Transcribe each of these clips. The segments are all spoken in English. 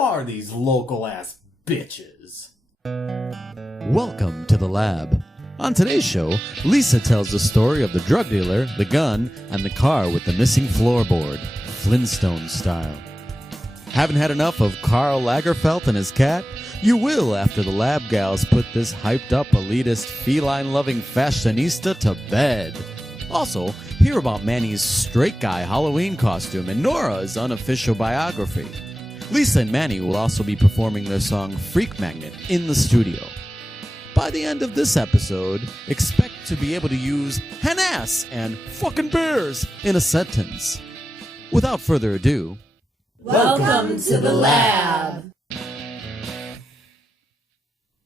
are these local-ass bitches? Welcome to the lab. On today's show, Lisa tells the story of the drug dealer, the gun, and the car with the missing floorboard, Flintstones style. Haven't had enough of Karl Lagerfeld and his cat? You will after the lab gals put this hyped-up, elitist, feline-loving fashionista to bed. Also, hear about Manny's straight guy Halloween costume and Nora's unofficial biography. Lisa and Manny will also be performing their song Freak Magnet in the studio. By the end of this episode, expect to be able to use hen-ass and fucking bears in a sentence. Without further ado, welcome to the lab.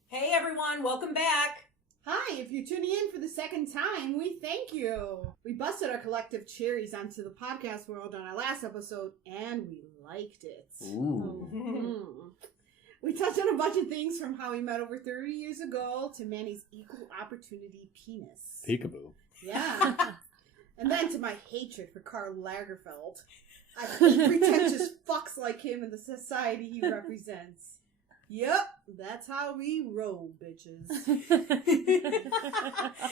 Hey everyone, welcome back. Hi, if you're tuning in for the second time, we thank you. We busted our collective cherries onto the podcast world on our last episode, and we liked it. Ooh. Mm-hmm. We touched on a bunch of things from how we met over 30 years ago to Manny's equal opportunity penis. Peekaboo. Yeah. And then to my hatred for Karl Lagerfeld. I hate pretentious fucks like him in the society he represents. Yep, that's how we roll, bitches.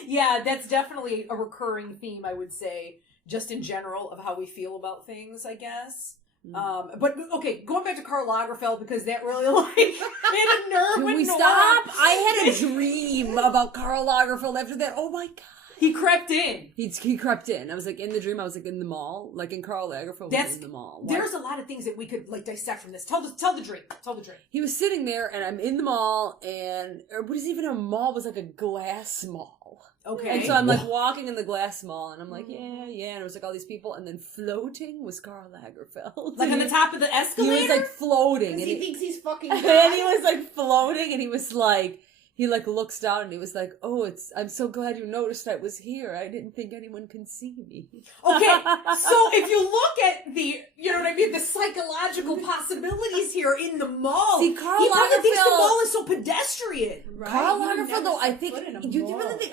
Yeah, that's definitely a recurring theme, I would say, just in general, of how we feel about things, I guess. But, okay, going back to Karl Lagerfeld, because that really, hit a nerve. Can with we Nora. stop? I had a dream about Karl Lagerfeld after that. Oh my god. He crept in. He crept in. I was in the dream, I was in the mall. In Karl Lagerfeld was in the mall. There's a lot of things that we could, dissect from this. Tell the dream. Tell the dream. He was sitting there, and I'm in the mall, what is even a mall? It was a glass mall. Okay. And so I'm walking in the glass mall, and I'm yeah, and it was all these people, and then floating was Karl Lagerfeld. On the top of the escalator? He was floating. Because he thinks he's fucking and he was floating, and he was he looks down and he was I'm so glad you noticed I was here. I didn't think anyone can see me. Okay, so if you look at the psychological possibilities here in the mall, see, Karl he probably Lagerfeld, thinks the mall is so pedestrian. Right? Karl Lagerfeld, though, I think,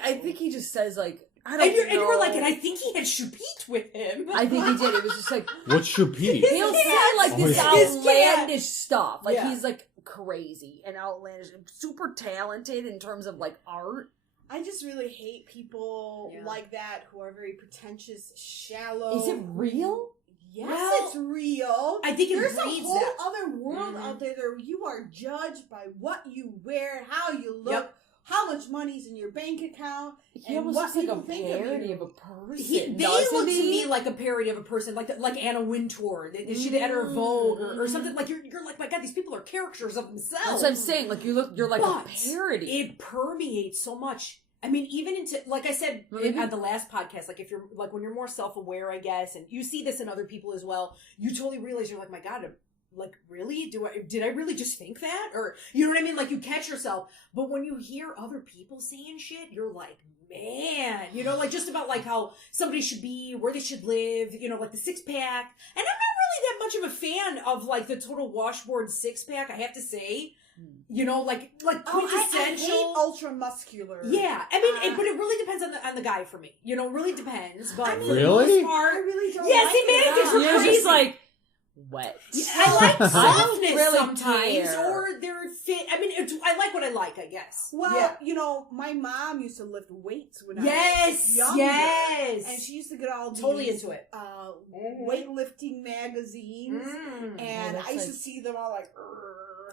I think he just says, I don't know. And you were and I think he had Chupite with him. I think he did. It was just What's Chupite? he'll say, this outlandish stuff. He's, crazy and outlandish and super talented in terms of art. I just really hate people like that who are very pretentious, shallow. Is it real? Yes, it's real. I think there's a whole other world out there where you are judged by what you wear, how you look, how much money's in your bank account, He and almost what looks people a think parody of a you. person. They look to me like a parody of a person, like Anna Wintour. She'd enter Vogue or something. You're my God, these people are characters of themselves. That's what I'm saying. You're a parody. It permeates so much. I mean, even into, like I said on the last podcast, if you're, when you're more self-aware, I guess, and you see this in other people as well, you totally realize you're my God, really? Did I really just think that? Or, you know what I mean? You catch yourself. But when you hear other people saying shit, you're man, just about how somebody should be, where they should live, the six-pack. And I'm not really that much of a fan of, the total washboard six-pack, I have to say. Quintessential. I hate ultra muscular. Yeah, I mean, but it really depends on the guy for me. It really depends. But for the Really? most part, I really don't. yeah, see, Manny thinks we're You're crazy. just wet. I like softness really sometimes, care. or they're fit. I mean, I like what I like, I guess. Well, my mom used to lift weights when I was younger. Yes, And she used to get all these totally into it. Weightlifting magazines, and I used to see them all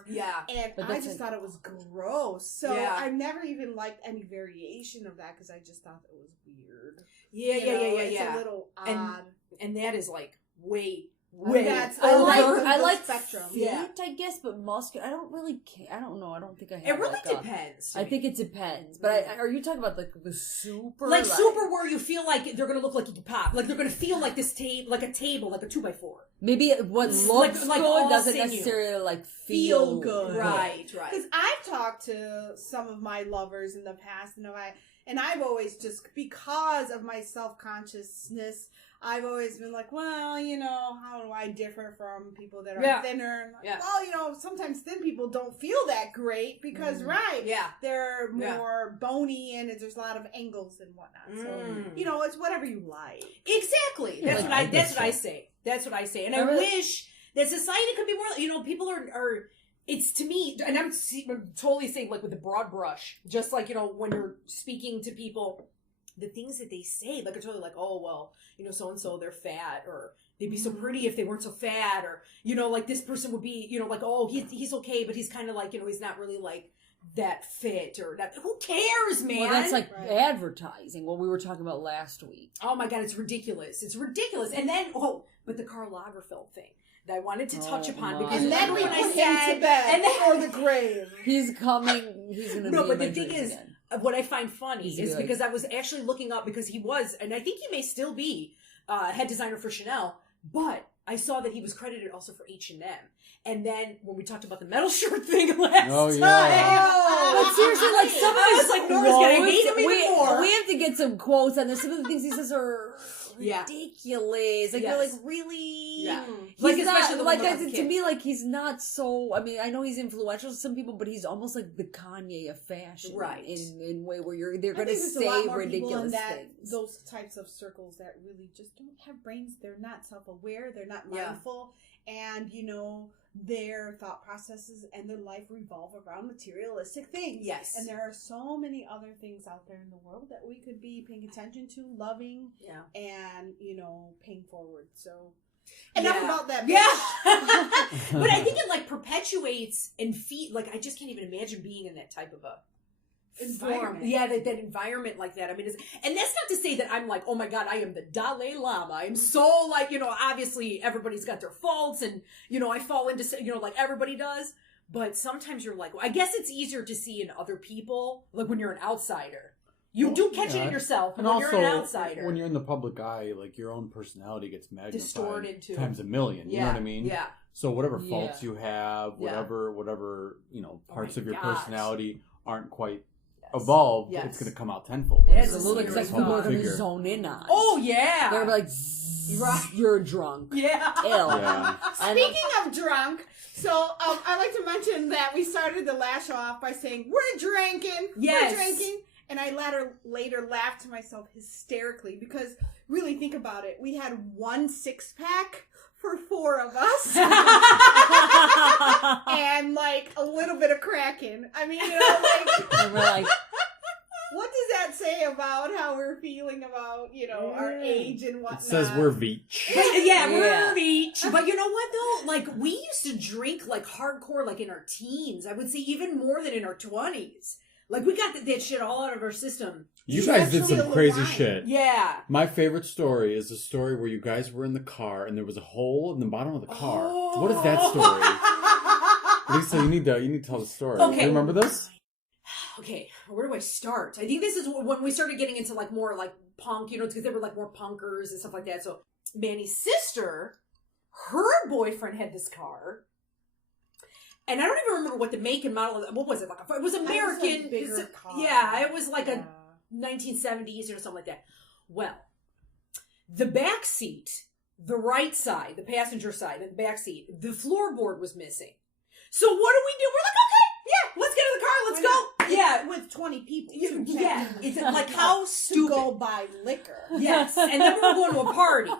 yeah. And I just thought it was gross. So I never even liked any variation of that because I just thought it was weird. Yeah. It's a little odd. And that is way. That's I like spectrum. fit, I guess, but muscular. I don't really care. I don't know. I don't think I have. It really depends. I think it depends. But are you talking about the super? Super where you feel like they're gonna look like you can pop. They're gonna feel like this like a table, like a 2x4. Maybe what looks good doesn't necessarily feel good. Right. Because I've talked to some of my lovers in the past, and I've always just, because of my self-consciousness, I've always been well, how do I differ from people that are thinner? Well, sometimes thin people don't feel that great because, they're more bony and there's a lot of angles and whatnot. So, it's whatever you like. Exactly. That's what I say. And I wish that society could be more, people are it's to me, and I'm totally saying like with a broad brush, just like, when you're speaking to people, the things that they say, like, are totally like, oh, well, so-and-so, they're fat, or they'd be so pretty if they weren't so fat, or, like this person would be, like, oh, he's okay, but he's kind of like, he's not really like that fit, or that. Who cares, man? Well, that's like advertising, what we were talking about last week. Oh my God, it's ridiculous. It's ridiculous. And then, but the Karl Lagerfeld thing that I wanted to touch upon, because and then we when put I said, him to bed and then, or the grave. He's coming. He's going to be no, but in my the thing dreams is, again. what I find funny He's is like, because I was actually looking up, because he was, and I think he may still be, head designer for Chanel, but I saw that he was credited also for H&M. And then when we talked about the metal shirt thing last time, but seriously, like some of I his was like, Nora's gonna hate him even more. We have to get some quotes on this. Some of the things he says are Yeah. ridiculous. Like, Yes. you're like, really? Yeah. He's Like, not, especially the like, one about the to kid. me, like, he's not so, I mean, I know he's influential to some people, but he's almost like the Kanye of fashion. Right. In way where they're I going to think there's a lot say more people in ridiculous things. those types of circles that really just don't have brains. They're not self-aware. They're not Yeah. mindful. And, their thought processes and their life revolve around materialistic things. Yes. And there are so many other things out there in the world that we could be paying attention to, loving, Yeah. and, paying forward. So, enough about that. Yeah. But I think it like perpetuates and like, I just can't even imagine being in that type of a Environment. form. Yeah, that environment like that. I mean, and that's not to say that I'm like, oh my God, I am the Dalai Lama. I'm so like, obviously everybody's got their faults, and, I fall into, like everybody does. But sometimes you're like, I guess it's easier to see in other people, like when you're an outsider. You do catch it in yourself, And when also, you're an outsider. when you're in the public eye, like your own personality gets magnified Distorted too. times a million. You know what I mean? Yeah. So whatever Yeah. faults you have, Yeah. whatever parts my of your gosh. personality aren't quite Yes. evolved, Yes. it's going to come out tenfold. Yes, Absolutely, it's because like people are going to figure. zone in on. Oh, yeah. They're gonna be like, "Zzz, Right. you're drunk. Yeah. Ill. Yeah. And- Speaking of drunk, so I like to mention that we started the last show off by saying, we're drinking. Yes. We're drinking. And I later laughed to myself hysterically, because really think about it. We had 1 6-pack for 4 of us. And like a little bit of Kraken. I mean, and we're like, what does that say about how we're feeling about, our age and whatnot? It says we're Veach. Yeah, we're Yeah. beach. But you know what though? Like, we used to drink like hardcore, like in our teens. I would say even more than in our 20s. Like, we got that shit all out of our system. You guys did Naturally some crazy aligned. shit. Yeah. My favorite story is the story where you guys were in the car and there was a hole in the bottom of the car. What is that story? Lisa, you need to tell the story. Okay. Do you remember this? Okay, where do I start? I think this is when we started getting into like more like punk, because they were like more punkers and stuff like that. So Manny's sister, her boyfriend had this car. And I don't even remember what the make and model of, what was it? Like it was American. That was a bigger car. Yeah, it was like a 1970s or something like that. Well, the back seat, the right side, the passenger side, and the back seat, the floorboard was missing. So what do? We're like, okay, yeah, let's get in the car, let's go. Yeah, With 20 people. yeah. It's like, how To stupid. go buy liquor. Yes, and then we were going to a party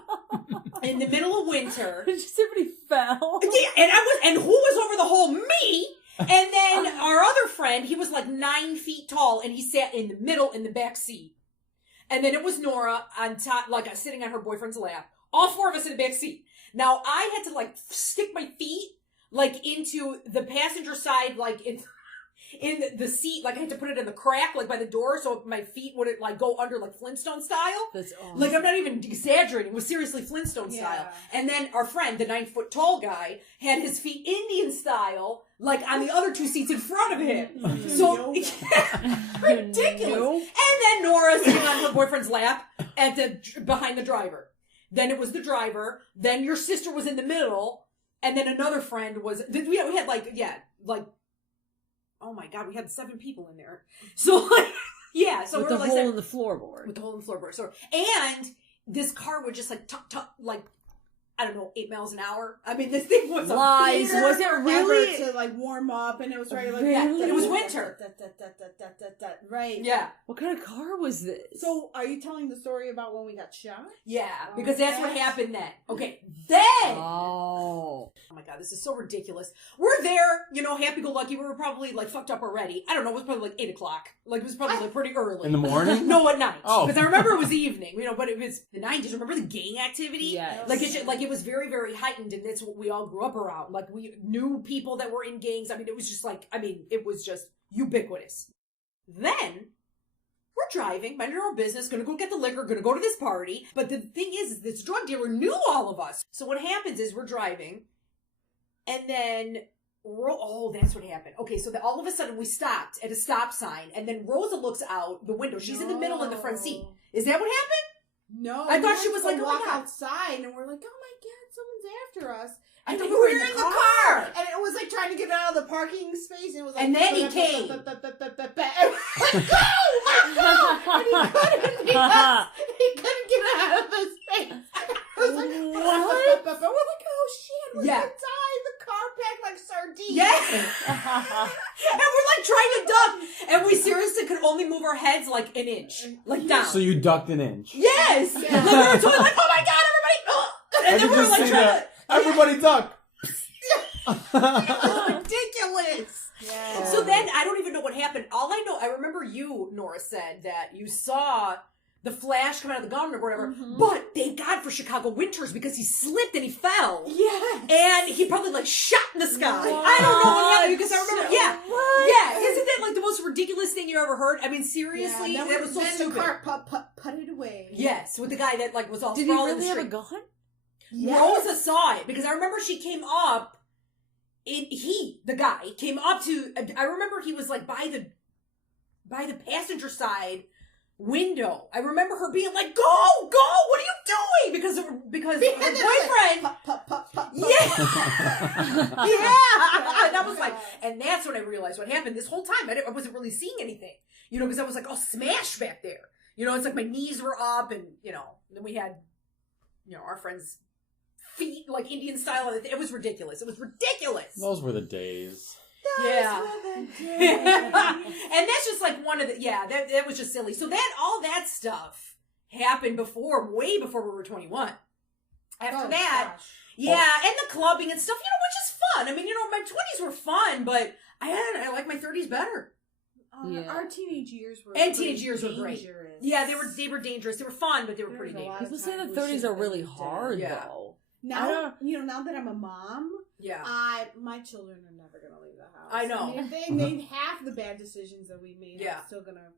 in the middle of winter. did you see when he fell? Yeah, and who was over the hole? Me. And then our other friend, he was like 9 feet tall, and he sat in the middle in the back seat. And then it was Nora on top, like sitting on her boyfriend's lap. All 4 of us in the back seat. Now I had to like stick my feet like into the passenger side, like in the seat, like I had to put it in the crack, like by the door, so my feet wouldn't like go under, like Flintstone style. That's awesome. Like, I'm not even exaggerating. It was seriously Flintstone style. And then our friend, the 9-foot tall guy, had his feet Indian style, like on the other 2 seats in front of him. So, ridiculous. Nope. And then Nora sitting on her boyfriend's lap behind the driver. Then it was the driver. Then your sister was in the middle. And then another friend was, we had like, oh my God, we had 7 people in there. So like, yeah. So with we're the like, hole in the floorboard. with the hole in the floorboard. So, and this car would just like tuck, like I don't know, 8 miles an hour. I mean, this thing was Lies. a Was it really? To like warm up, and it was right like Really? It was winter. Right. Yeah. What kind of car was this? So, are you telling the story about when we got shot? Yeah, because that's what happened then. Okay, then. Oh my God, this is so ridiculous. We're there, happy-go-lucky. We were probably, like, fucked up already. I don't know, it was probably, like, 8 o'clock. Like, it was probably, like, pretty early. In the morning? No, at night. Oh. Because I remember it was evening, but it was the 90s. Remember the gang activity? Yes. It was very, very heightened, and that's what we all grew up around. Like, we knew people that were in gangs. I mean, it was just it was just ubiquitous. Then, we're driving, minding our own business, gonna go get the liquor, gonna go to this party. But the thing is this drug dealer knew all of us. So what happens is we're driving, and then, that's what happened. Okay, so all of a sudden we stopped at a stop sign, and then Rosa looks out the window. She's in the middle in the front seat. Is that what happened? No. I thought she was like, walk oh my God. outside, and we're like, oh my God, someone's after us. I And thought we you were were in in the the car. And it was like trying to get out of the parking space, and it was like, And then he came. And we're like, go! And he couldn't get out of the space. I was like, What? We're like, oh shit, we're Yeah. gonna die. The car packed like sardines. Yeah. And we're like trying to duck, and we seriously could only move our heads like an inch, like down. So you ducked an inch. Yes. Yeah. Like, we were totally like, oh my God, everybody! And I then could we were just like see trying that. Everybody duck. ridiculous. Yeah. So then I don't even know what happened. All I know, I remember you, Nora, said that you saw the flash come out of the gun or whatever. Mhm. But thank God for Chicago winters because he slipped and he fell. Yeah. And he probably like shot in the sky. What? I don't know what happened because I remember. Yeah. What? Yeah. Isn't that like the most ridiculous thing you ever heard? I mean, seriously, Yeah, that was so then stupid. the car put it away. Yes, with the guy that like was all Did he sprawled in really the have a street. gun? Yes. Rosa saw it because I remember she came up. The guy came up to. I remember he was like by the passenger side window. I remember her being like, "Go, what are you doing?" Because her boyfriend. Yeah, yeah. And I was like, and that's when I realized what happened. This whole time, I wasn't really seeing anything, because I was like, all smashed back there. It's like my knees were up, and then we had, our friends' feet like Indian style. It was ridiculous. It was ridiculous. Those were the days. Yeah. And that's just like one of the, that was just silly. So all that stuff happened way before we were 21. After that, gosh. and the clubbing and stuff, which is fun. I mean, my 20s were fun, but I like my 30s better. Our teenage years were And teenage years were great. dangerous. Yeah, they were dangerous. They were fun, but they were There pretty was a lot dangerous. People say time the we 30s should've are really been dead. hard, Yeah. though. Now, now that I'm a mom, Yeah. my children are never gonna leave the house. I know. if they made half the bad decisions that we made, Yeah. I'm still gonna,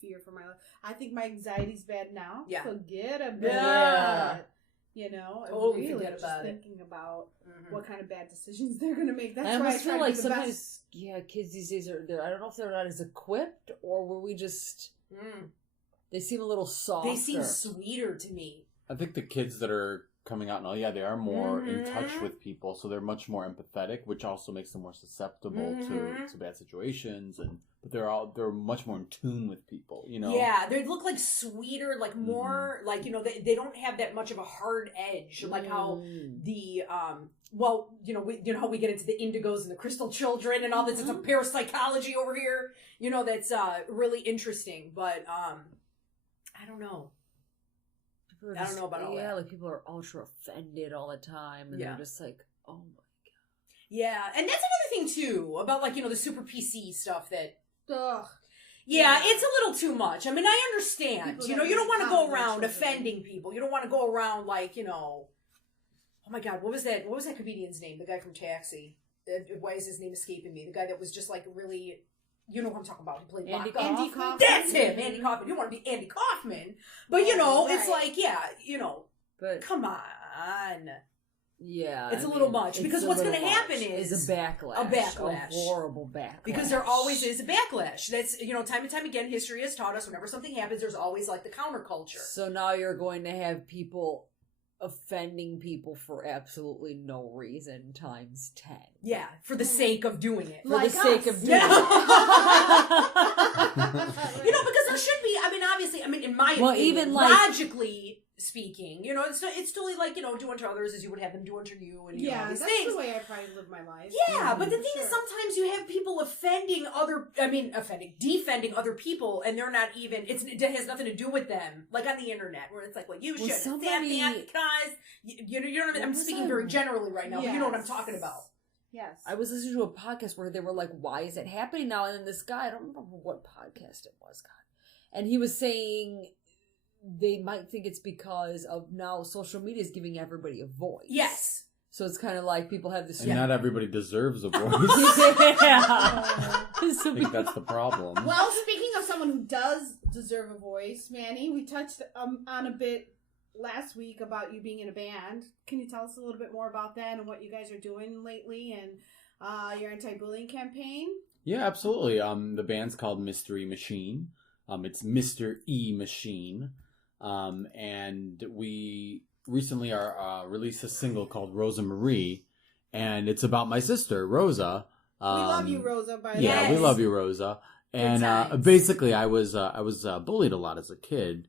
fear for my life. I think my anxiety's bad now. Yeah. Forget about Yeah. it. Totally really forget just about it. thinking about Mhm. what kind of bad decisions they're gonna make. That's I why I almost try feel to like be the sometimes, kids these days I don't know if they're not as equipped, or were we just, they seem a little softer. They seem sweeter to me. I think the kids that are coming out now, they are more in touch Mhm. with people, so they're much more empathetic, which also makes them more susceptible to bad situations, but they're much more in tune with people, Yeah, they look like sweeter, like more, like, they don't have that much of a hard edge, like how the, how we get into the indigos and the crystal children and all this. It's a parapsychology over here, that's really interesting, but I don't know. I don't know about all that. Yeah, like people are ultra offended all the time, and they're just like, oh my god. Yeah, and that's another thing too about like the super PC stuff that. Ugh. Yeah, it's a little too much. I mean, I understand. People You that don't want to really go come to their around children. offending people. You don't want to go around like oh my god, what was that comedian's name? The guy from Taxi. Why is his name escaping me? The guy that was just like really. You know what I'm talking about. He played Andy Andy Kaufman. Kaufman. That's him, Andy Kaufman. You want to be Andy Kaufman. But, it's like, But come on. yeah, It's I a little mean, much, it's because a what's little gonna happen much. is a backlash. a backlash. A horrible backlash. Because there always is a backlash. That's, time and time again, history has taught us whenever something happens, there's always like the counterculture. So now you're going to have people offending people for absolutely no reason times 10. Yeah, for the sake of doing it. For Like the sake us. of doing Yeah. it. Because there should be, obviously, in my Well, opinion, even, like- logically speaking. You know, it's totally like, you know, do unto others as you would have them do unto you, and you know, all these that's things. the way I probably live my life. Yeah, but the thing is, sometimes you have people defending other people, and they're not even, it has nothing to do with them, like on the internet, where it's like, well, you should stand that because, you know what I mean? I'm speaking very generally right now, but you know what I'm talking about. Yes. I was listening to a podcast where they were like, why is it happening now? And then this guy, I don't remember what podcast it was, God. And he was saying they might think it's because of now social media is giving everybody a voice. Yes. So it's kind of like people have this... And not everybody deserves a voice. I I think that's the problem. Well, speaking of someone who does deserve a voice, Manny, we touched on a bit last week about you being in a band. Can you tell us a little bit more about that and what you guys are doing lately and your anti-bullying campaign? Yeah, absolutely. The band's called Mystery Machine. It's Mr. E Machine. And we recently released a single called Rosa Marie, and it's about my sister, Rosa. We love you, Rosa, by the way. Yeah, we love you, Rosa. And basically, I was bullied a lot as a kid.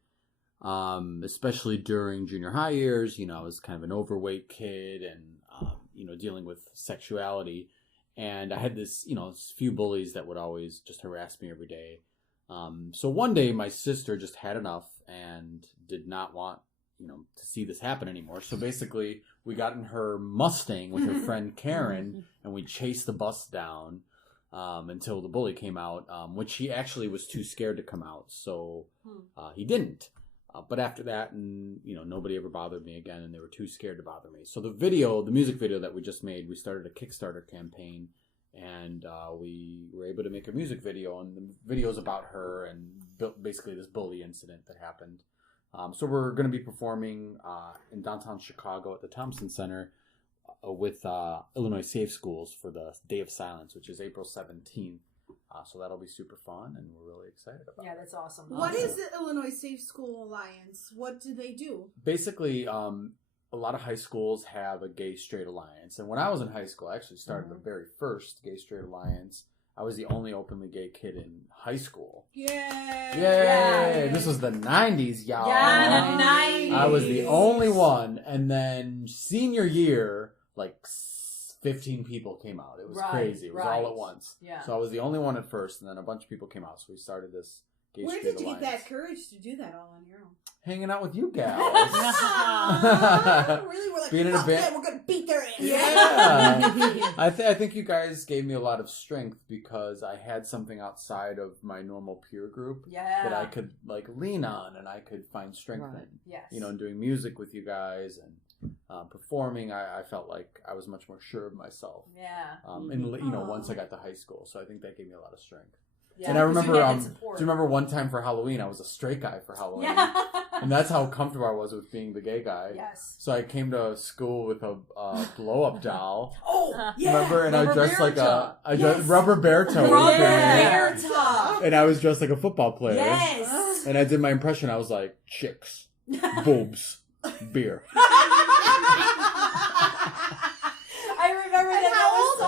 Especially during junior high years, you know, I was kind of an overweight kid and, you know, dealing with sexuality. And I had this, you know, few bullies that would always just harass me every day. So one day my sister just had enough and did not want, you know, to see this happen anymore. So basically we got in her Mustang with her friend Karen and we chased the bus down, until the bully came out, which he actually was too scared to come out. So, he didn't. But after that, and you know, nobody ever bothered me again, and they were too scared to bother me. So the music video that we just made, we started a Kickstarter campaign, and we were able to make a music video, and the video's about her and basically this bully incident that happened. So we're going to be performing in downtown Chicago at the Thompson Center with Illinois Safe Schools for the Day of Silence, which is April 17th. So that'll be super fun, and we're really excited about it. Yeah, that's awesome. What is the Illinois Safe School Alliance? What do they do? Basically, a lot of high schools have a gay-straight alliance. And when I was in high school, I actually started the very first gay-straight alliance. I was the only openly gay kid in high school. Yay! Yay! This was the 90s, y'all. Yeah, the 90s. I was the only one. And then senior year, like 15 people came out. It was crazy. It was all at once. Yeah. So I was the only one at first, and then a bunch of people came out. So we started this gay-straight alliance. Where did you alliance. get that courage to do that all on your own? Hanging out with you gals. Really? We're like, Being in a fuck band. that, we're going to beat their ass. Yeah. I think you guys gave me a lot of strength because I had something outside of my normal peer group that I could like lean on and I could find strength in. Yes. You know, and doing music with you guys and performing, I felt like I was much more sure of myself. Yeah. And you know, once I got to high school, so I think that gave me a lot of strength. Yeah, and I remember, do you support. remember one time for Halloween, I was a straight guy for Halloween. Yeah. And that's how comfortable I was with being the gay guy. Yes. So I came to school with a blow-up doll. Oh, yeah. Remember? And I dressed like Yes. Rubber Bear Toe. Rubber Yeah. Bear Toe. And I was dressed like a football player. Yes. And I did my impression. I was like, chicks, boobs, beer. I remember that. That was so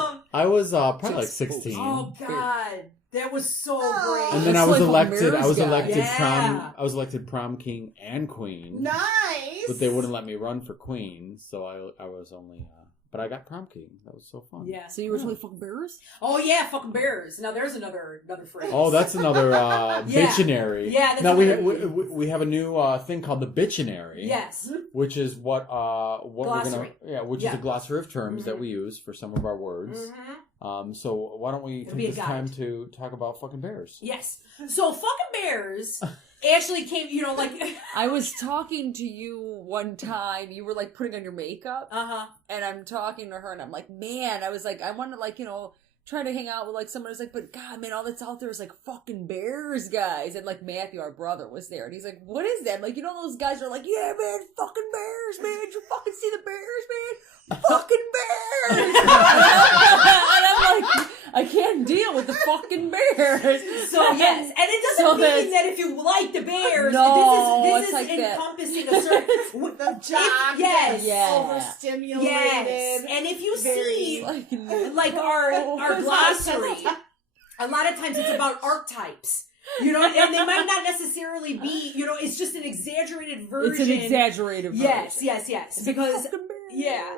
awesome. I was probably like 16. Oh, God. That was so great. And then That's I was like elected. Homer's I was guy. elected Yeah. prom. I was elected prom king and queen. Nice. But they wouldn't let me run for queen, so I was only. But I got prom king. That was so fun. Yeah. So you were totally fucking bears? Oh, yeah, fucking bears. Now, there's another phrase. Oh, that's another bitchinary. Yeah, that's now another- we have a new thing called the bitchinary. Yes. Which is what Glossary. which is a glossary of terms that we use for some of our words. Mm-hmm. So why don't we It'll take be a this guide. time to talk about fucking bears? Yes. So, fucking bears actually came, you know, like... I was talking to you one time. You were like putting on your makeup. Uh-huh. And I'm talking to her and I'm like, man, I was like, I want to like, you know, try to hang out with like someone who's like, but God, man, all that's out there is like fucking bears, guys. And like Matthew, our brother, was there. And he's like, what is that? Like, you know, those guys are like, yeah, man, fucking bears, man. Did you fucking see the bears, man? Fucking bears. And I'm like, I can't deal with the fucking bears. So, yes. And it doesn't So mean that if you like the bears, No, this it's is like that. encompassing a certain... The jock. Yes. Yeah. Overstimulated. Yes. And if you see... like, like our glossary, a lot of times it's about archetypes. You know, and they might not necessarily be, you know, it's just an exaggerated version. It's an exaggerated version. Yes. It's because, yeah.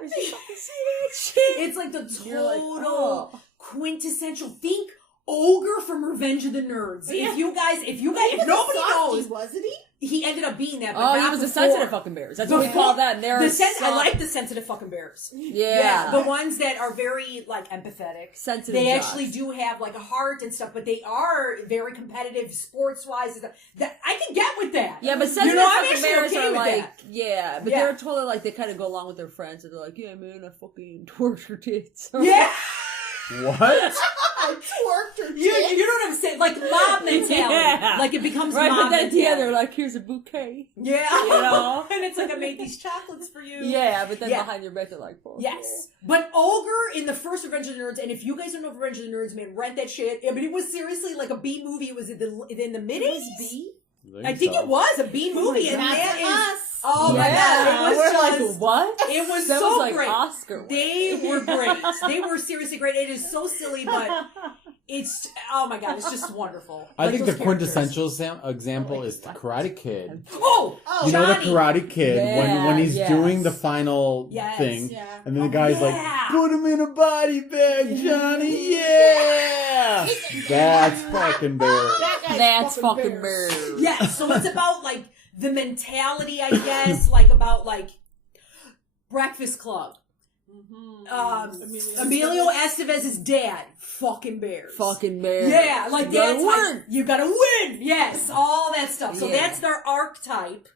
it's like the total quintessential. Think Ogre from Revenge of the Nerds. Yeah. If nobody knows, wasn't he? He ended up being that. Oh, he was the sensitive fucking bears. That's what we call them. I like the sensitive fucking bears. Yeah. The ones that are very, like, empathetic. Sensitive. They actually do have, like, a heart and stuff, but they are very competitive sports-wise and stuff. That, I can get with that. Yeah, but sensitive fucking bears okay are with like, that. yeah, but they're totally like, they kind of go along with their friends, and they're like, yeah, man, I fucking twerked your tits. Yeah. What? I twerked her. You know what I'm saying? Like mob mentality. Yeah. Like it becomes right, mob but then mentality. together, like, here's a bouquet. Yeah. You know? And it's like, I made these chocolates for you. Yeah, but then behind your back, they're like, fuck. Yes. But Ogre in the first Revenge of the Nerds, and if you guys don't know Revenge of the Nerds, man, rent that shit. I mean, it was seriously like a B movie. It was in the mid-80s. B? I think it was a B movie. And that is... Oh my Yeah. God. It was We're just... like, what? It was that so was like great. Oscar. They were great. They were seriously great. It is so silly, but it's... Oh my God. It's just wonderful. I Like think the those characters. quintessential example is the Karate Kid. Oh! You know the Johnny. Karate Kid when he's yes. doing the final Yes, thing, yeah. and then the guy's yeah. like, "Put him in a body bag, Johnny." Yeah, that's fucking bear. That's fucking bears. Yeah, so it's about, like, the mentality, I guess, like, about, like, Breakfast Club. Emilio Estevez's dad, fucking bears. Fucking bears. Yeah, like, you gotta that's win. like, you gotta win. Yes, all that stuff. So Yeah. that's their archetype.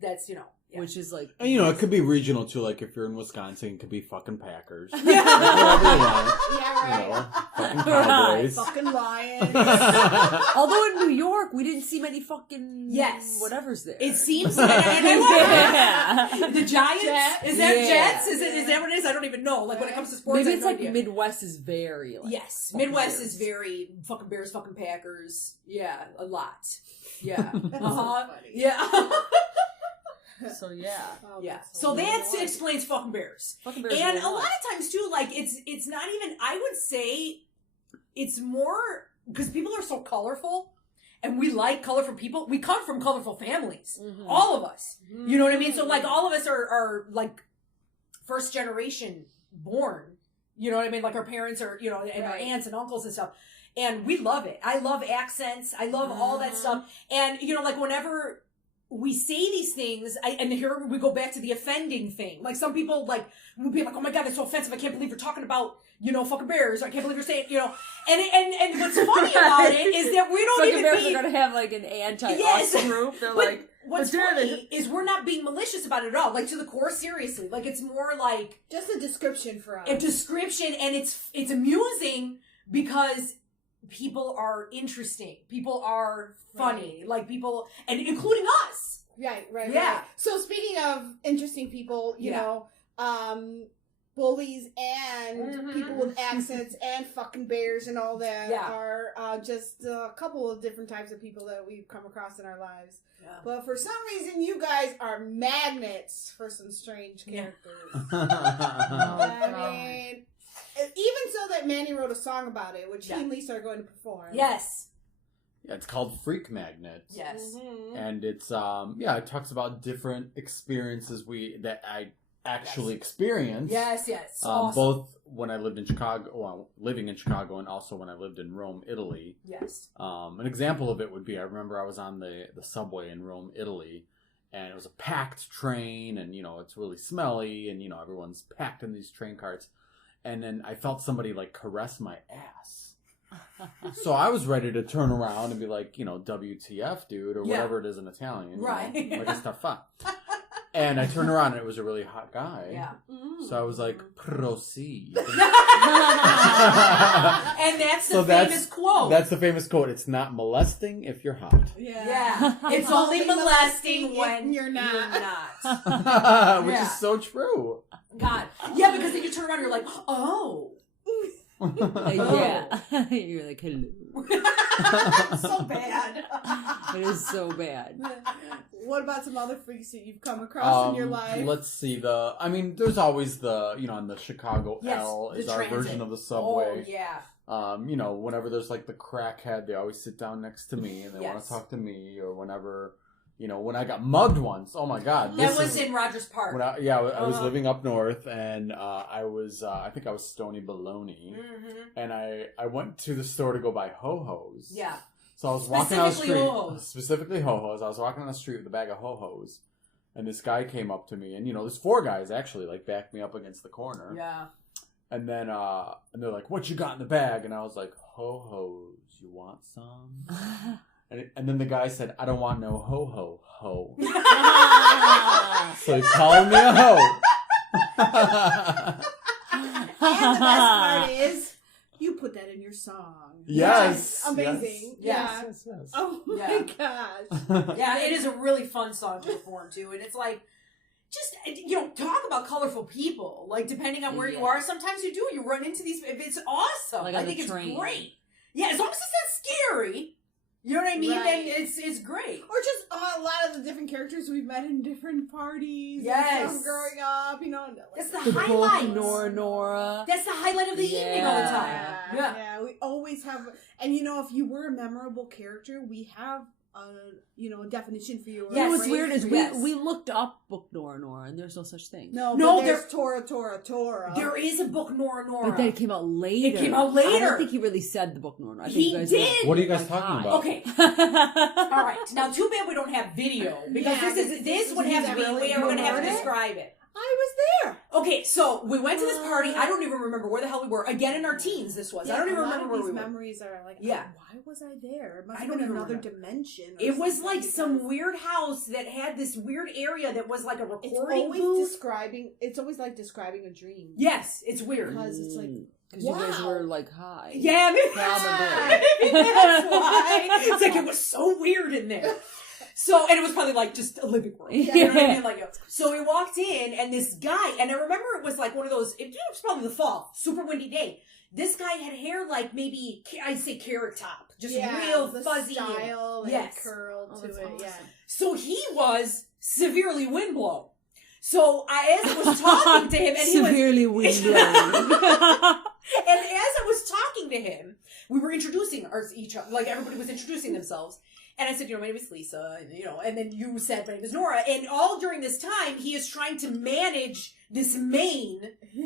That's, you know. Yeah. Which is like... And it could be regional too. Like if you're in Wisconsin, it could be fucking Packers. Yeah. Whatever you want. Yeah, right. Fucking Cowboys. Fucking lions. Although in New York, we didn't see many fucking... Yes. Whatever's there. It seems like, and I love Yeah. it. The Giants? Jets. Is that Yeah. Jets? Is that what it is? I don't even know. Like when it comes to sports, Maybe I it's have no like idea. Midwest is very... Like, Yes, fucking Midwest bears. is very fucking Bears, fucking Packers. Yeah, a lot. Yeah, So uh-huh. funny. Yeah, So yeah. Oh, yeah. that's So that hilarious. explains fucking Bears. Fucking bears. And are a lot of times too, like it's not even. I would say it's more because people are so colorful, and we like colorful people. We come from colorful families, Mhm. all of us. You know what I mean? So like all of us are like first generation born. You know what I mean? Like our parents are, and our Right. aunts and uncles and stuff. And we love it. I love accents. I love all that stuff. And, like whenever we say these things, and here we go back to the offending thing. Like some people would be like, oh my God, that's so offensive. I can't believe you're talking about, fucking bears. I can't believe you're saying, and what's funny about it is that we don't Fucking even bears be... are gonna have like an anti-us Yes. group. They're But like, what's "But damn funny is we're not being malicious about it at all. Like to the core, seriously. Like it's more like Just a description for us. a description, and it's amusing because people are interesting. People are funny. Like people, and including us. Right. Yeah. Right. So speaking of interesting people, you Yeah. know, bullies and people with accents and fucking bears and all that Yeah. are just a couple of different types of people that we've come across in our lives. Yeah. But for some reason, you guys are magnets for some strange characters. I mean, even so that Manny wrote a song about it, which he and Lisa are going to perform. Yes. Yeah, it's called Freak Magnet. Yes. Mhm. And it's it talks about different experiences that I actually experienced. Yes. Yes. Both when I lived in Chicago, living in Chicago, and also when I lived in Rome, Italy. Yes. An example of it would be, I remember I was on the subway in Rome, Italy, and it was a packed train, and it's really smelly, and everyone's packed in these train carts, and then I felt somebody caress my ass. So I was ready to turn around and be like, WTF, dude, or whatever it is in Italian. Right. Like sta fa. And I turned around and it was a really hot guy. Yeah. So I was like, proceed. And that's the So famous quote. That's the famous quote. It's not molesting if you're hot. Yeah. It's only molesting when you're not. Which Yeah. is so true. God. Yeah, because then you turn around and you're like, oh. Yeah. You're like, hello. So bad. It is so bad. What about some other freaks that you've come across in your life? Let's see. There's always in the Chicago L is our version of the subway. Oh, yeah. Whenever there's like the crackhead, they always sit down next to me and they want to talk to me. Or whenever, when I got mugged once, oh my God. That was in Rogers Park. I was living up north and I think I was Stony Baloney. Mm-hmm. And I went to the store to go buy ho-hos. Yeah. So I was walking down the street. Ho-hos. Specifically ho-hos. I was walking down the street with a bag of ho-hos. And this guy came up to me. And, there's 4 guys actually, like, backed me up against the corner. Yeah. And then, and they're like, what you got in the bag? And I was like, ho-hos. You want some? and then the guy said, I don't want no ho-ho. So he called me a hoe. And the best part is, you put that in your song. Yes. Amazing. Yes. Yeah. Yes. Oh my gosh. Yeah, it is a really fun song to perform to, and it's like, just, talk about colorful people. Like, depending on where you are, sometimes you run into these, it's awesome. Like I think it's great. Yeah, as long as it's not scary. You know what I mean? Right. Then it's great. Or just a lot of the different characters we've met in different parties. Yes. From growing up, That's the The highlight. Nora. That's the highlight of the evening all the time. Yeah. We always have, and if you were a memorable character, we have a definition for you. Yeah, what's weird is Yes. we looked up book Nora, and there's no such thing. No, there's Tora. There is a book Nora. But then it came out later. It came out later. I don't think he really said the book Nora. I think He you guys did. What are you guys talking about? Okay. All right. Now, too bad we don't have video because this would have to be. We are going to have to describe it. I was there. Okay, so we went to this party. I don't even remember where the hell we were. Again, in our teens, this was. I don't even remember where we were. These memories are like, yeah. Why was I there? It must I have don't been even another remember. dimension. It was like some weird house that had this weird area that was like a recording booth. It's always like describing a dream. Yes, it's weird. Because it's like, because you guys were like high. Yeah, maybe that's why. It's like it was so weird in there. So, and it was probably like just a living room. You know what I mean? So we walked in, and this guy, and I remember it was like one of those, it was probably the fall, super windy day. This guy had hair like maybe, I'd say carrot top. Just real fuzzy. Style and curl to it, awesome. So he was severely windblown. So as I was talking to him, and he was severely windblown. And as I was talking to him, we were introducing each other, like everybody was introducing themselves. And I said, my name is Lisa, and then you said, my name is Nora. And all during this time, he is trying to manage this mane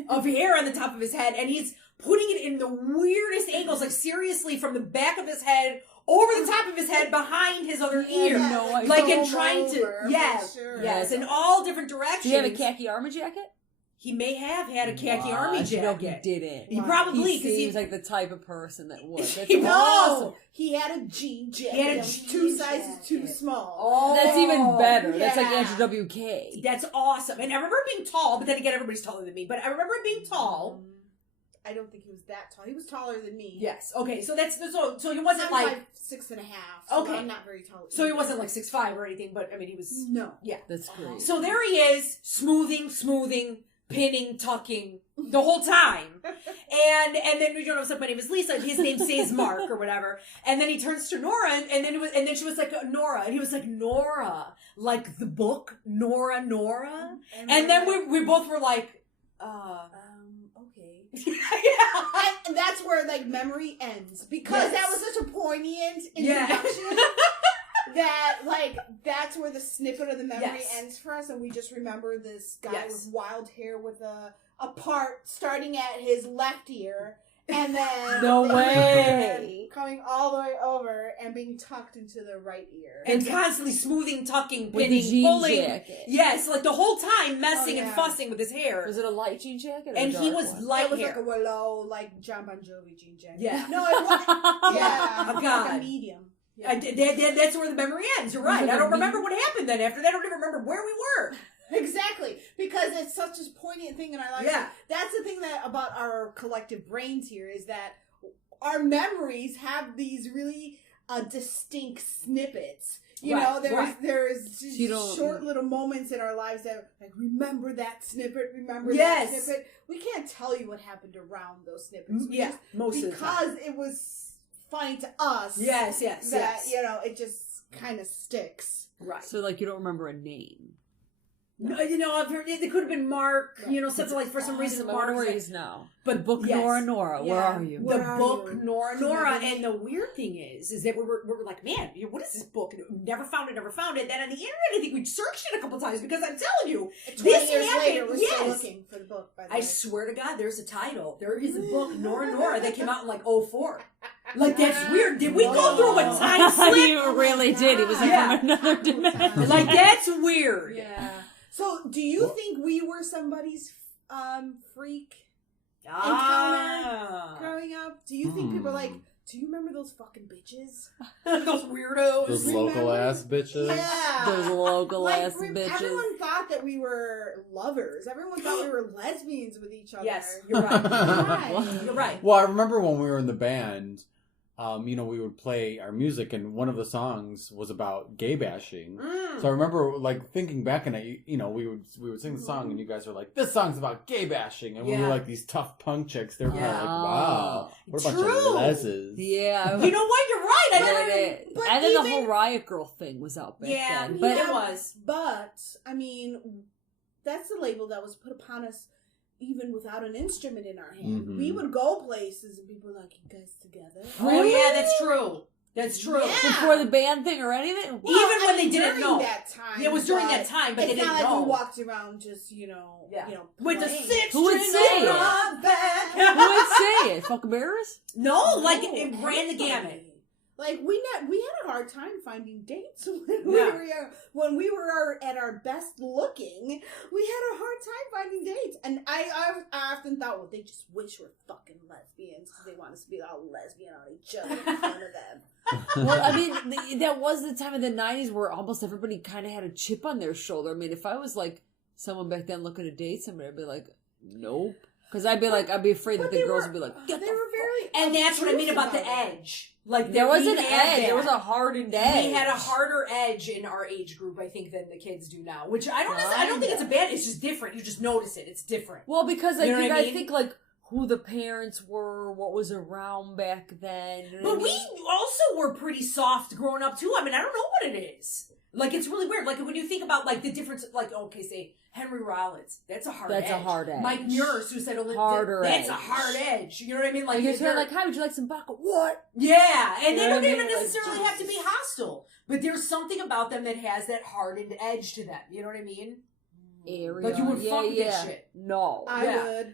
of hair on the top of his head, and he's putting it in the weirdest angles, like seriously from the back of his head, over the top of his head, behind his other ear. Like in trying to, yes, in all different directions. Do you have a khaki armor jacket? He may have had a khaki army jacket. No, he didn't. He probably, because he seems like the type of person that would. That's awesome. He had a jean jacket. He had a 2 sizes too small. Oh, that's even better. That's like Andrew WK. That's awesome. And I remember being tall, but then again, everybody's taller than me. But I remember being tall. I don't think he was that tall. He was taller than me. Yes. Okay. So so he wasn't like 6'5". So okay. I'm not very tall. So he wasn't like 6'5" or anything. But I mean, he was. No. Yeah. That's great. So there he is, smoothing, pinning, tucking the whole time. And then we don't know, my name is Lisa, and his name says Mark or whatever. And then he turns to Nora, and then she was like, Nora. And he was like, Nora. Like the book, Nora. And then we both were like, okay. Yeah. And that's where like memory ends. Because that was such a poignant introduction. That, like, that's where the snippet of the memory ends for us, and we just remember this guy with wild hair with a part starting at his left ear, and then no way coming all the way over and being tucked into the right ear. And constantly smoothing, tucking, with pinning, pulling. Jacket. Yes, like the whole time messing and fussing with his hair. Was it a light jean jacket? And he was light hair. It was hair. like a willow, like John Bon Jovi jean jacket. Yeah. No, it wasn't. Yeah. God. Like a medium. Yeah. That's where the memory ends. You're right. I don't remember what happened then. After that, I don't even remember where we were. Exactly. Because it's such a poignant thing in our lives. Yeah. That's the thing that about our collective brains here is that our memories have these really distinct snippets. You know, there's just short little moments in our lives that like remember that snippet, that snippet. We can't tell you what happened around those snippets. Most of the time. Because it was funny to us. Yes. You know, it just kind of sticks. Right. So like you don't remember a name. No, you know, it could have been Mark, you know, something like for some reason Mark is now. But book Nora, where are you? The book Nora, and the weird thing is that we were like, man, what is this book? And never found it. Then on the internet, I think we searched it a couple times because I'm telling you, 20 years later, we're still looking for the book. By the way. I swear to God, there's a title. There is a book, Nora, that came out in like 2004. Like, that's weird. Did we go through a time slip? You really did. It was like from another dimension. Like, that's weird. Yeah. So, do you think we were somebody's freak encounter growing up? Do you think people are like, do you remember those fucking bitches? Those weirdos. Those local ass bitches? Yeah. Those local ass bitches. Everyone thought that we were lovers. Everyone thought we were lesbians with each other. Yes, you're right. You're right. Well, I remember when we were in the band, you know, we would play our music, and one of the songs was about gay bashing. So I remember, like, thinking back, and you know, we would sing the song, and you guys were like, "This song's about gay bashing," and we were like these tough punk chicks. They were kind of like, "Wow, we're a bunch of leses." Yeah, you know what? You're right. And then the whole Riot Girl thing was out back then. But it was. But I mean, that's the label that was put upon us. Even without an instrument in our hand, we would go places and people were like, "You guys together?" Oh yeah, that's true. That's true. Yeah. Before the band thing or anything? Well, even when they didn't know. That time, it was during that time, but they didn't know. It's not like we walked around just, you know, with the 6 Who would say it? Who would say it? Fucking Bears? No, like it ran the gamut. Like we had a hard time finding dates when we were at our best looking. We had a hard time finding dates, and I often thought, well, they just wish we're fucking lesbians because they want us to be all lesbian on each other in front of them. Well, I mean, that was the time of the 90s where almost everybody kind of had a chip on their shoulder. I mean, if I was like someone back then looking to date somebody, I'd be like, nope. Because I'd be afraid that the girls would be like, and that's what I mean about the edge. Like there was an edge. There was a hardened edge. We had a harder edge in our age group, I think, than the kids do now. Which I don't think it's a bad. It's just different. You just notice it. It's different. Well, because like, I think like who the parents were, what was around back then. But we also were pretty soft growing up too. I mean, I don't know what it is. Like it's really weird. Like when you think about like the difference, like okay, say Henry Rollins, that's a hard edge. That's a hard edge. Mike Nurse, who said harder edge. That's a hard edge. You know what I mean? Like you're like, hi, would you like some vodka? What? Yeah, and they don't even necessarily have to be hostile, but there's something about them that has that hardened edge to them. You know what I mean? Area. Like you would fuck with that shit. No, I would.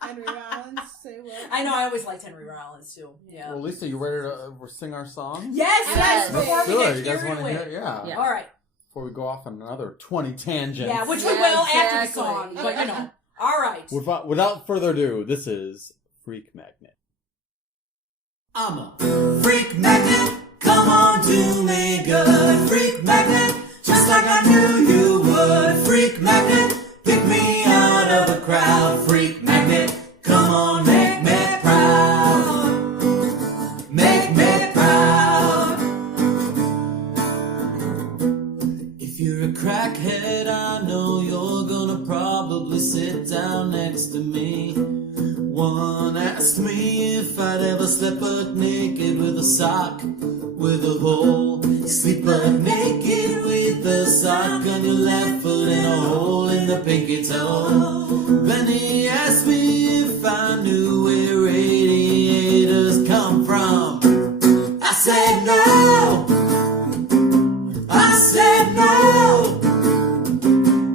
Henry Rollins, say what? I know. I always liked Henry Rollins too. Yeah. Well, Lisa, you ready to sing our song? Yes. Before we get you guys want to hear? Yeah. All right. Before we go off on another 20 tangents. Yeah, which we will after the song. But you know. All right. Without further ado, this is Freak Magnet. I'm a freak magnet. Come on to me good. Freak magnet. Just like I knew you would. Freak magnet. Pick me out of a crowd. Freak magnet. Come on, make me proud. Make me proud. If you're a crackhead, I know you're gonna probably sit down next to me. One asked me if I'd ever slept buck naked with a sock with a hole. Sleep buck naked with a sock on your left foot and a hole in the pinky toe. Then he asked me if I knew where radiators come from. I said no. I said no.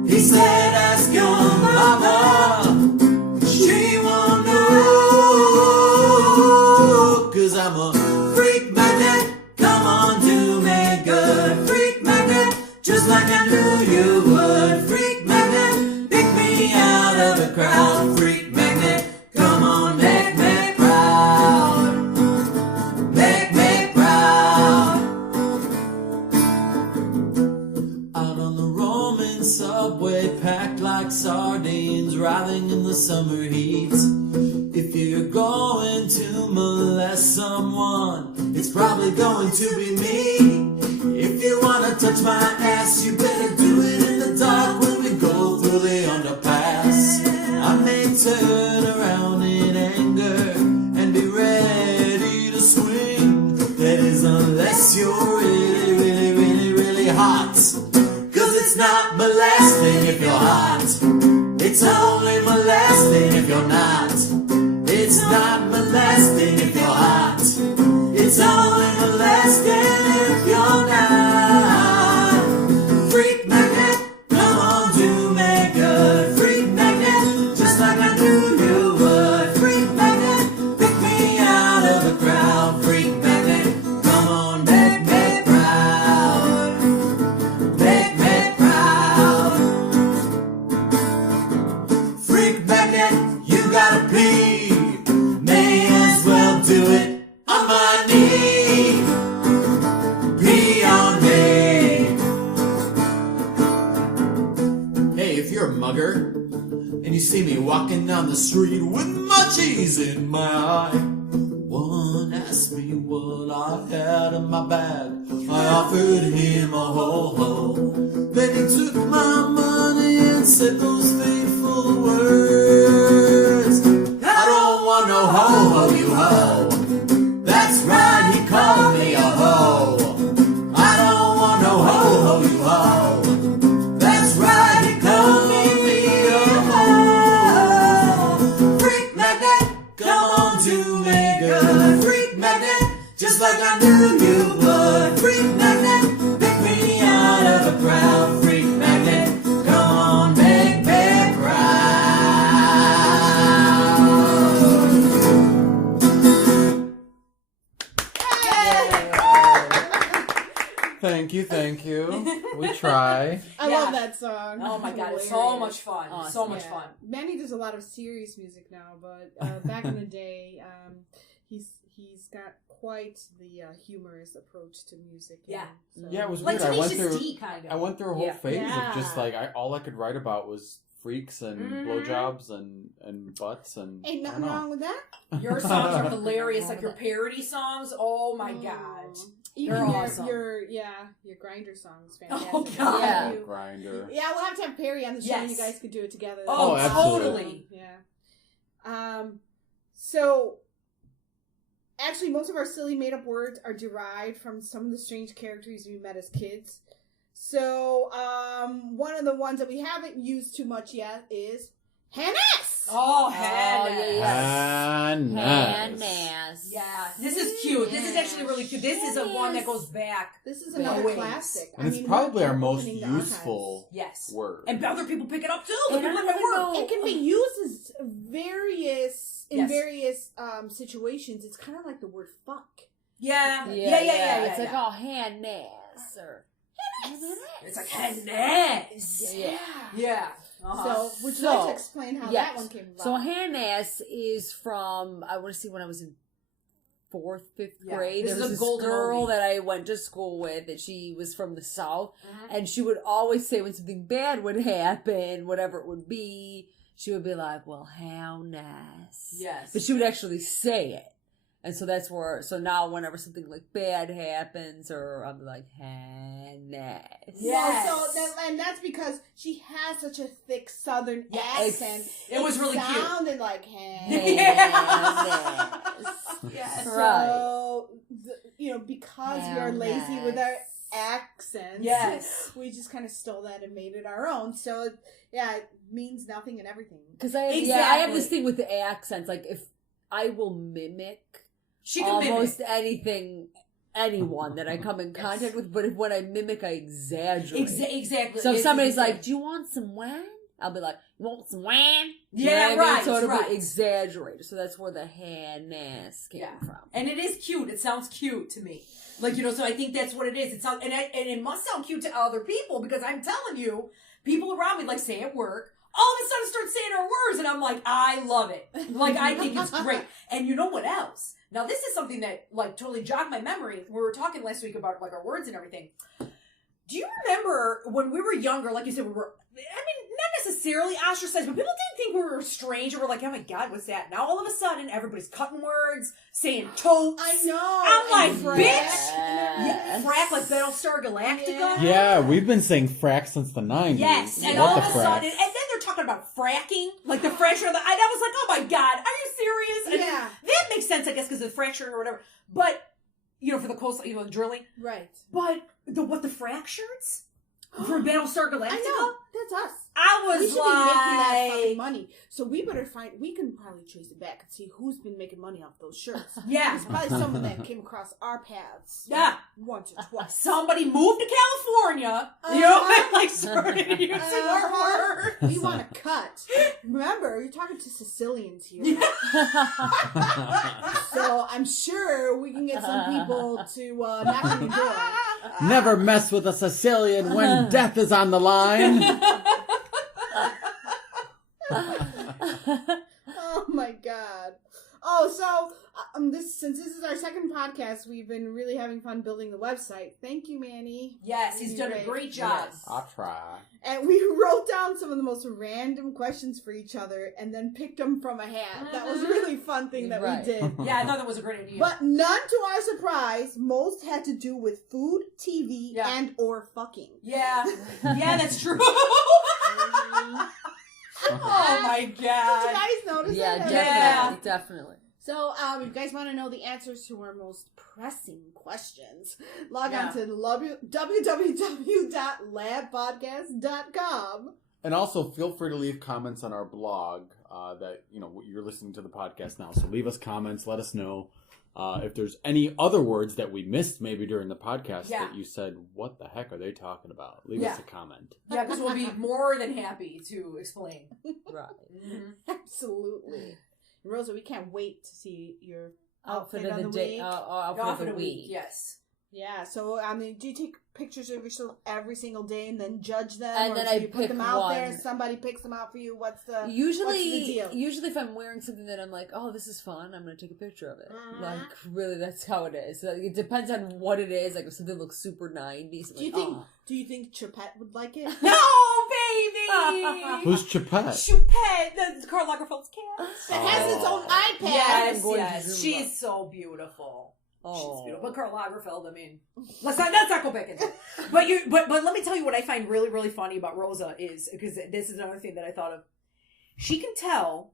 He said ask your mama. She won't know. 'Cause I'm a freak magnet. Come on, do me good. Freak magnet. Just like I knew you would. Freak magnet. Pick me out of the crowd. Freak magnet. Come on, make me proud. Make me proud. probably going to be me. If you wanna touch my ass, you better do it in the dark when we go through the underpass. I may turn around in anger and be ready to swing. That is unless you're really, really, really, really hot. Cause it's not molesting if you're hot. It's only molesting if you're not. It's not molesting if you're hot. It's only molesting if you're not. Freak magnet, come on, do me good. Freak magnet, just like I knew you would. Freak magnet, pick me out of the crowd. Freak magnet, come on, make me proud. Make me proud. Freak magnet, you gotta pee. May as well do it on my knee. Pee on me. Hey, if you're a mugger and you see me walking down the street with my cheese in my eye, one asked me what I had in my bag. I offered him a ho-ho. Then he took my money and said those fateful words. I don't want no ho-ho, you ho. That's right, he called me a ho. I don't want no ho-ho, you ho. That's right, he called me a ho. Freak magnet, come on, do me good. Freak magnet, just like I knew you would. Freak magnet, pick me out of a crowd. Freak magnet, come on, make me proud. Thank you. We try. I Yeah. love that song. Oh my god, it's so Hilarious. much fun. Awesome. So much fun. Manny does a lot of serious music now, but back in the day, he's got quite the humorous approach to music. Yeah. So. Yeah, it was Like weird. I went Tenacious through. D, kind of. I went through a whole Yeah. phase of just Yeah. like all I could write about was freaks and Mhm. blowjobs and butts and Ain't I nothing don't know. wrong with that. Your songs are hilarious. Like your parody songs. Oh my god. Even They're your, awesome. your grinder song is fantastic. Oh, God. Yeah. You- Grinder. Yeah, we'll have to have Perry on the show and you Yes. guys could do it together. Oh, absolutely. totally. Yeah. So actually most of our silly made up words are derived from some of the strange characters we met as kids. So one of the ones that we haven't used too much yet is Hannes. Oh, yeah, Hannah. Hannahs. Yeah, this is cute. This is actually really cute. This is a one that goes back. This is another Always. classic. And it's we're probably our most opening the useful Yes. word. And other people pick it up too. The And I people at don't my work. know- archives. It can be used as in Yes. various situations. It's kind of like the word fuck. Yeah. It's like, oh, Hannahs or It's like Hannahs. Yeah. Yeah. Uh-huh. So, would you like to explain how yes. that one came about? So Hannahs is from, I want to see when I was in 4th, 5th Yeah. grade. This There is was a this golden girl oldie. that I went to school with, and she was from the South, Mhm. and she would always say when something bad would happen, whatever it would be, she would be like, well, how nice. Yes. But she would actually say it. And so that's where, so now whenever something like bad happens, or I'm like, Hannahs. Yes. Well, and that's because she has such a thick Southern Yes. accent. It was really cute. Sounded like Hannah. Yes. So, because we are lazy with our Hannahs. accents, Yes. we just kind of stole that and made it our own. So, yeah, it means nothing and everything. Because I have Exactly. this thing with the accents. Like, if I will mimic She can almost mimic. anything, anyone that I come in contact with, but when I mimic, I exaggerate. Exactly. So if It's- somebody's it's- like, do you want some wine? I'll be like, you want some wine? You Yeah, know what I mean? right, So it'll right. be exaggerated. So that's where the Hannahs came Yeah. from. And it is cute. It sounds cute to me. Like, so I think that's what it is. It sounds, and it must sound cute to other people because I'm telling you, people around me, like, say at work, all of a sudden start saying our words, and I'm like, I love it. Like, I think it's great. And you know what else? Now, this is something that, like, totally jogged my memory. We were talking last week about, like, our words and everything. Do you remember when we were younger, like you said, not necessarily ostracized, but people didn't think we were strange, or were like, oh my god, what's that? Now all of a sudden, everybody's cutting words, saying totes. I know. I'm like, bitch! Yes. Frack, like Battlestar Galactica. Yeah, we've been saying frack since the 90s. Yes, and What all the of a frack? sudden, and then they're talking about fracking, like the fracture of the. I was like, oh my god, are you serious? And Yeah. that makes sense, I guess, because of the fracturing or whatever. But for the coastal, the drilling. Right. But the frack shirts for Battlestar Galactica. I know. That's us. I We was should be making that fucking like, money. So we better we can probably trace it back and see who's been making money off those shirts. yeah, It's probably someone that came across our paths. yeah. Once or twice. Somebody moved to California, and like started using our word. We want to cut. Remember, you're talking to Sicilians here. So I'm sure we can get some people to knock on the door. Never mess with a Sicilian when death is on the line. Oh my god. Oh, so since this is our second podcast, we've been really having fun building the website. Thank you, Manny. Yes, he's done a great job. Yes. I'll try. And we wrote down some of the most random questions for each other and then picked them from a hat. That was a really fun thing that Right. we did. Yeah, I thought that was a great idea. But none to our surprise, most had to do with food, TV, Yeah. and or fucking. yeah, that's true. Oh my Did you god. guys notice Yeah, that? definitely, definitely. So, if you guys want to know the answers to our most pressing questions, log Yeah. on to www.labpodcast.com. And also, feel free to leave comments on our blog that, you're listening to the podcast now. So leave us comments. Let us know if there's any other words that we missed maybe during the podcast Yeah. that you said, what the heck are they talking about? Leave Yeah. us a comment. Yeah, because we'll be more than happy to explain. Right. Absolutely. Rosa, we can't wait to see your Outfit on of the the day. week. Outfit of the week. Yes. Yeah, so, do you take pictures of yourself every single day and then judge them? And or then do I you put pick them out there one. and somebody picks them out for you? What's the Usually deal? if I'm wearing something that I'm like, oh, this is fun, I'm going to take a picture of it. Mhm. Like, really, that's how it is. Like, it depends on what it is. Like, if something looks super 90s. I'm Do you like, think oh. Do you think Chapette would like it? No, baby! Who's Chapette? Choupette, the Karl Lagerfeld's cat. It has its own iPad. Yes, I'm going to yes. zoom She's up. so beautiful. Oh. She's beautiful. But Karl Lagerfeld, I mean, let's not go back into it. But let me tell you what I find really, really funny about Rosa is, because this is another thing that I thought of. She can tell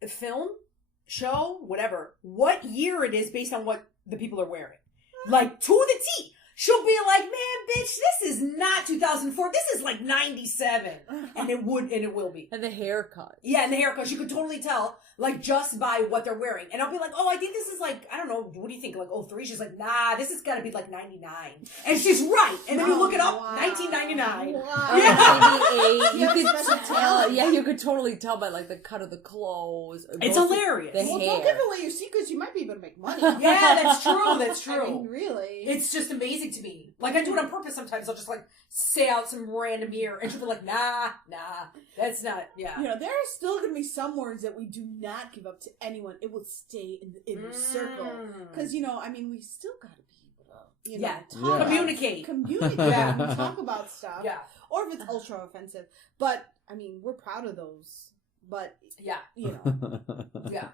the film, show, whatever, what year it is based on what the people are wearing. Like, to the T. She'll be like, man, bitch, this is not 2004. This is like 97. And it will be. And the haircut. Yeah, and the haircut, you could totally tell, like, just by what they're wearing. And I'll be like, oh, I think this is like, I don't know, what do you think, like 03? She's like, nah, this has got to be like 99. And she's right. And then you look it up, Wow. 1999. Wow. Yeah. Maybe You you have could special tell. talent. Yeah, you could totally tell by like the cut of the clothes. or It's both hilarious. The Well, hair. don't give away your secrets. You might be able to make money. Yeah, that's true. That's true. I mean, really. It's just amazing to me. Like, I do it on purpose sometimes. I'll just, like, say out some random year, and she'll be like, nah, that's not, yeah. There are still going to be some words that we do not give up to anyone. It will stay in the inner circle. Because, we still got to be able to, Yeah. talk about- Communicate. Communicate. Yeah. And talk about stuff. Yeah. Or if it's ultra offensive. But, we're proud of those. But, Yeah. Yeah.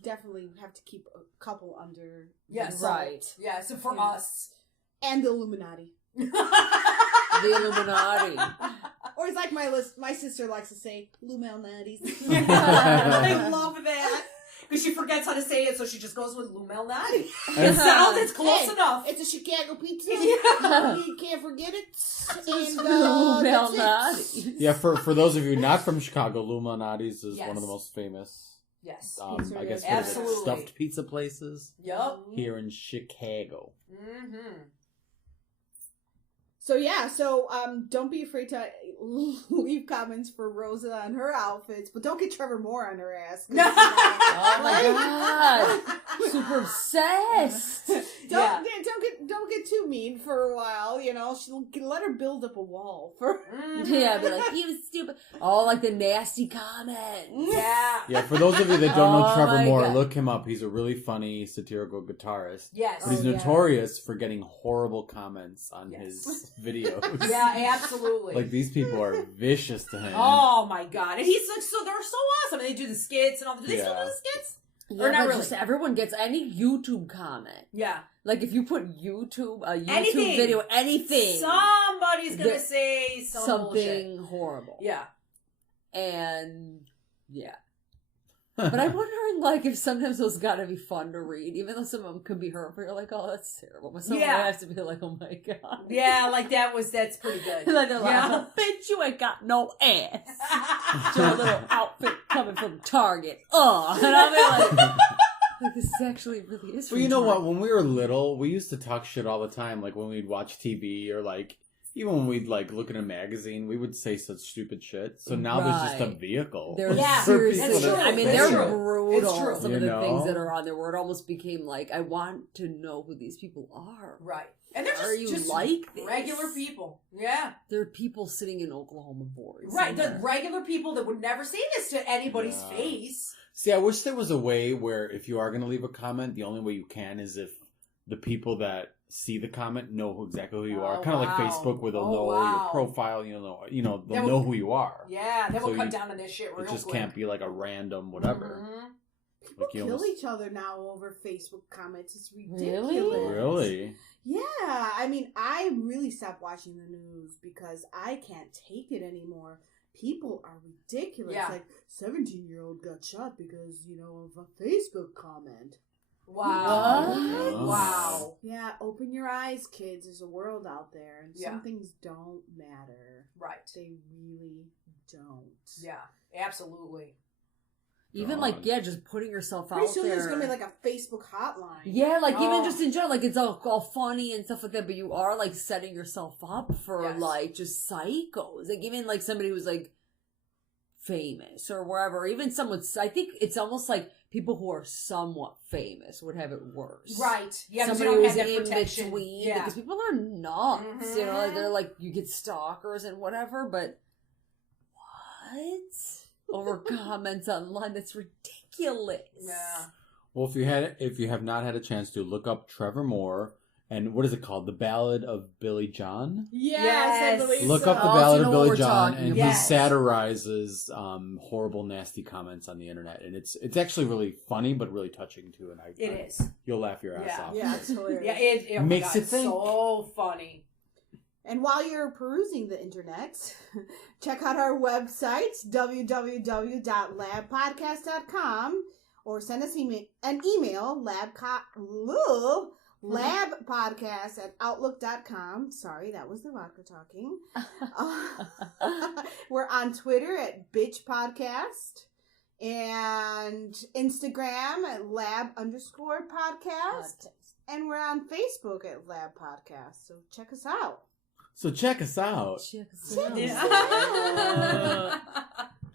definitely have to keep a couple under Yes. the Right. belt. Yeah, so for Yeah. us. And the Illuminati. The Illuminati. Or it's like my sister likes to say, Lumelnatis. I love that. Because she forgets how to say it, so she just goes with Lumelnati. It sounds, it's close Hey, enough. It's a Chicago pizza. Yeah. You can't forget it. And, Illuminati. that's it. Yeah, for those of you not from Chicago, Luminati's is Yes. one of the most famous, Yes. Pizza I guess, is- Absolutely. stuffed pizza places Yup. here in Chicago. Mm-hmm. So don't be afraid to leave comments for Rosa on her outfits, but don't get Trevor Moore on her ass. Oh my god. Super obsessed. Don't don't get too mean for a while, she'll let her build up a wall for Yeah, be like, you stupid. Oh, like the nasty comments. Yeah. Yeah, for those of you that don't know Oh Trevor my Moore, God. look him up. He's a really funny satirical guitarist. Yes. But he's Oh, yeah. notorious for getting horrible comments on Yes. his videos. Yeah, absolutely. Like, these people are vicious to him. Oh my god! And he's like, so they're so awesome. And they do the skits and all. Do they still do Yeah. the skits? Yeah, Or not but really? just everyone gets any YouTube comment. Yeah. Like if you put a YouTube Anything. video, anything, Somebody's gonna There- say some bullshit. horrible. Yeah. And yeah. But I'm wondering, like, if sometimes those gotta be fun to read, even though some of them could be hurtful. You're like, oh, that's terrible. But some of them Yeah. has to be like, oh my god. Yeah, like that's pretty good. Like they're like, Yeah. bitch, you ain't got no ass. Your little outfit coming from Target. Oh, and I'll be like, this actually really is. Well, you know what? When we were little, we used to talk shit all the time. Like when we'd watch TV or like even when we'd like look at a magazine, we would say such stupid shit. So now there's just a Right. vehicle. They're Yeah, seriously. that's true. I mean, That's they're true. brutal. It's true. Some You of the know? things that are on there, where it almost became like, I want to know who these people are. Right. And they're Are you just like this? regular people. Yeah. There are people sitting in Oklahoma boards. Right. The regular people that would never say this to anybody's Yeah. face. See, I wish there was a way where if you are going to leave a comment, the only way you can is if the people that see the comment know exactly who you are. Oh, Kind of wow. like Facebook, where they'll Oh, know wow. your profile. They'll That know would- who you are. Yeah, they will So cut you- down on this shit real It just quick. can't be like a random whatever. Mhm. People Like you kill almost- each other now over Facebook comments. It's Really? ridiculous. Really? Yeah, I mean, I really stopped watching the news because I can't take it anymore. People are ridiculous. Yeah. Like, 17-year-old got shot because, of a Facebook comment. Wow. What? Wow. Yeah, open your eyes, kids. There's a world out there, and Yeah. some things don't matter. Right. They really don't. Yeah, absolutely. Even God. like, yeah, just putting yourself Pretty out soon there. there's going to be like a Facebook hotline. Yeah, like Oh. even just in general, like it's all funny and stuff like that, but you are like setting yourself up for Yes. like just psychos. Like even like somebody who's like famous or wherever, even someone, I think it's almost like people who are somewhat famous would have it worse. Right. Yeah, because you Somebody don't who's have that in protection. between, Yeah. because people are nuts, like Mhm. they're like, you get stalkers and whatever, but what? Over comments online, that's ridiculous. Yeah. Well, if you have not had a chance to look up Trevor Moore and what is it called, The Ballad of Billy John? Yes, I believe Look so. up The Oh, so Ballad you know of what Billy we're John, talking and about. he satirizes horrible, nasty comments on the internet, and it's actually really funny, but really touching too. And It is. You'll laugh your ass Yeah. off. Yeah, it's hilarious. Yeah, it oh my Makes God, you it's think. so funny. And while you're perusing the internet, check out our website, www.labpodcast.com, or send us an email, labpodcast@outlook.com. Sorry, that was the vodka talking. We're on Twitter at Bitch Podcast, and Instagram at lab_podcast. And we're on Facebook at Lab Podcast, so check us out. So check us out. Check us Check out. us Yeah.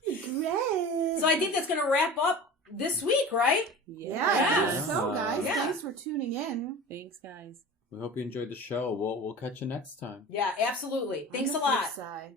Great. So I think that's going to wrap up this week, right? Yeah, I think so, Yeah. guys. Yeah. Thanks for tuning in. Thanks, guys. We hope you enjoyed the show. We'll catch you next time. Yeah, absolutely. Thanks On a the flip lot. side.